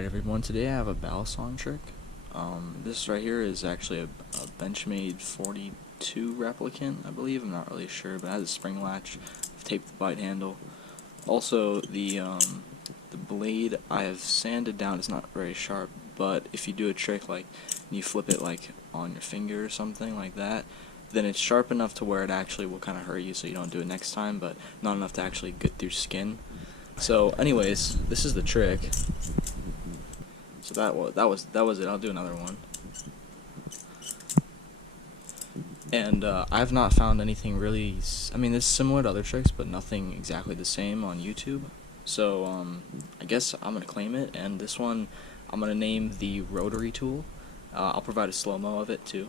Alright everyone, today I have a Balisong trick. This right here is actually a Benchmade 42 replicant, I believe. I'm not really sure, but it has a spring latch. I've taped the bite handle. Also, the blade I have sanded down. It's not very sharp, but if you do a trick like you flip it like on your finger or something like that, then it's sharp enough to where it actually will kind of hurt you, so you don't do it next time, but not enough to actually get through skin. So anyways, this is the trick. So that was it. I'll do another one. And I've not found anything really. I mean, it's similar to other tricks, but nothing exactly the same on YouTube. So I guess I'm gonna claim it. And this one, I'm gonna name the Rotary tool. I'll provide a slow-mo of it too.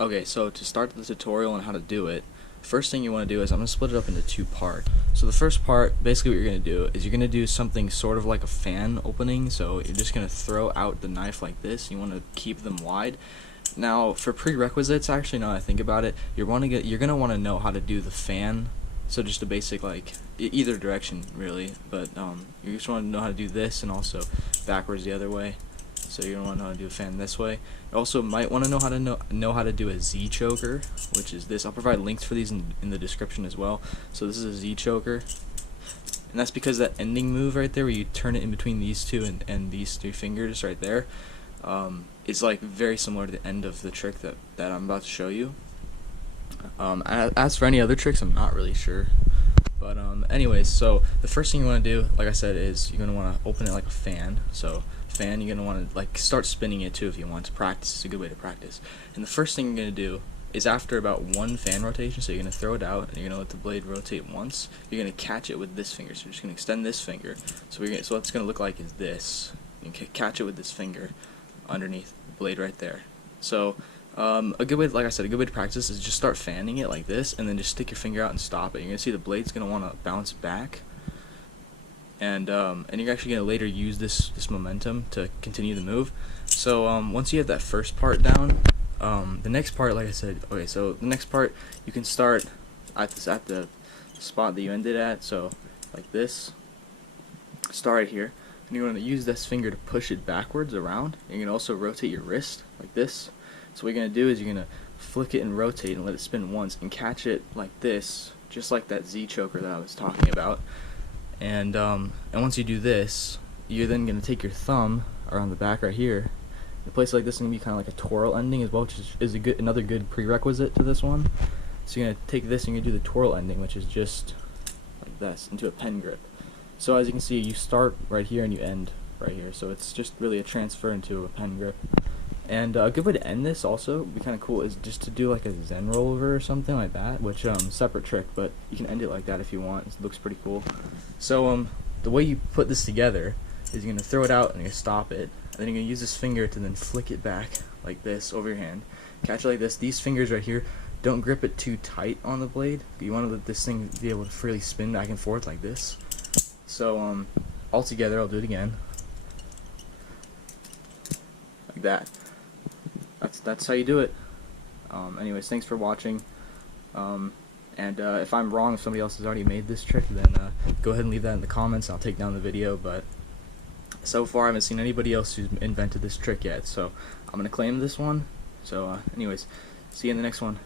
Okay, so to start the tutorial on how to do it, first thing you want to do is I'm going to split it up into two parts. So the first part, basically what you're going to do is you're going to do something sort of like a fan opening. So you're just going to throw out the knife like this. You want to keep them wide. Now for prerequisites, actually now that I think about it, you're going to want to know how to do the fan. So just a basic, like, either direction really, but you just want to know how to do this and also backwards the other way. So you're gonna want to know how to do a fan this way. You also might want to know how to do a Z choker, which is this. I'll provide links for these in the description as well. So this is a Z choker, and that's because that ending move right there, where you turn it in between these two and these three fingers right there, is like very similar to the end of the trick that I'm about to show you. As for any other tricks, I'm not really sure. But anyways, so the first thing you want to do, like I said, is you're gonna want to open it like a fan. So fan, you're gonna want to like start spinning it too if you want to practice. It's a good way to practice. And the first thing you're gonna do is after about one fan rotation, so you're gonna throw it out and you're gonna let the blade rotate once. You're gonna catch it with this finger. So you're just gonna extend this finger. So so what it's gonna look like is this. You can catch it with this finger underneath the blade right there. So a good way, like I said, a good way to practice is just start fanning it like this, and then just stick your finger out and stop it. You're gonna see the blade's gonna want to bounce back, and you're actually gonna later use this momentum to continue the move. So once you have that first part down, the next part, like I said, okay, so the next part you can start at the spot that you ended at. So like this, start right here, and you're gonna use this finger to push it backwards around. You're gonna also rotate your wrist like this. So what you're going to do is you're going to flick it and rotate and let it spin once and catch it like this, just like that Z choker that I was talking about. And once you do this, you're then going to take your thumb around the back right here. In a place like this is going to be kind of like a twirl ending as well, which is another good prerequisite to this one. So you're going to take this and you're going to do the twirl ending, which is just like this, into a pen grip. So as you can see, you start right here and you end right here. So it's just really a transfer into a pen grip. And a good way to end this also would be kind of cool is just to do like a Zen rollover or something like that, which separate trick, but you can end it like that if you want. It looks pretty cool. So the way you put this together is you're gonna throw it out and you're gonna stop it, and then you're gonna use this finger to then flick it back like this over your hand. Catch it like this. These fingers right here, don't grip it too tight on the blade. You want to let this thing be able to freely spin back and forth like this. So all together, I'll do it again, like that. That's how you do it. Anyways, thanks for watching. If I'm wrong, if somebody else has already made this trick, then go ahead and leave that in the comments. I'll take down the video. But so far, I haven't seen anybody else who's invented this trick yet. So I'm gonna claim this one. So anyways, see you in the next one.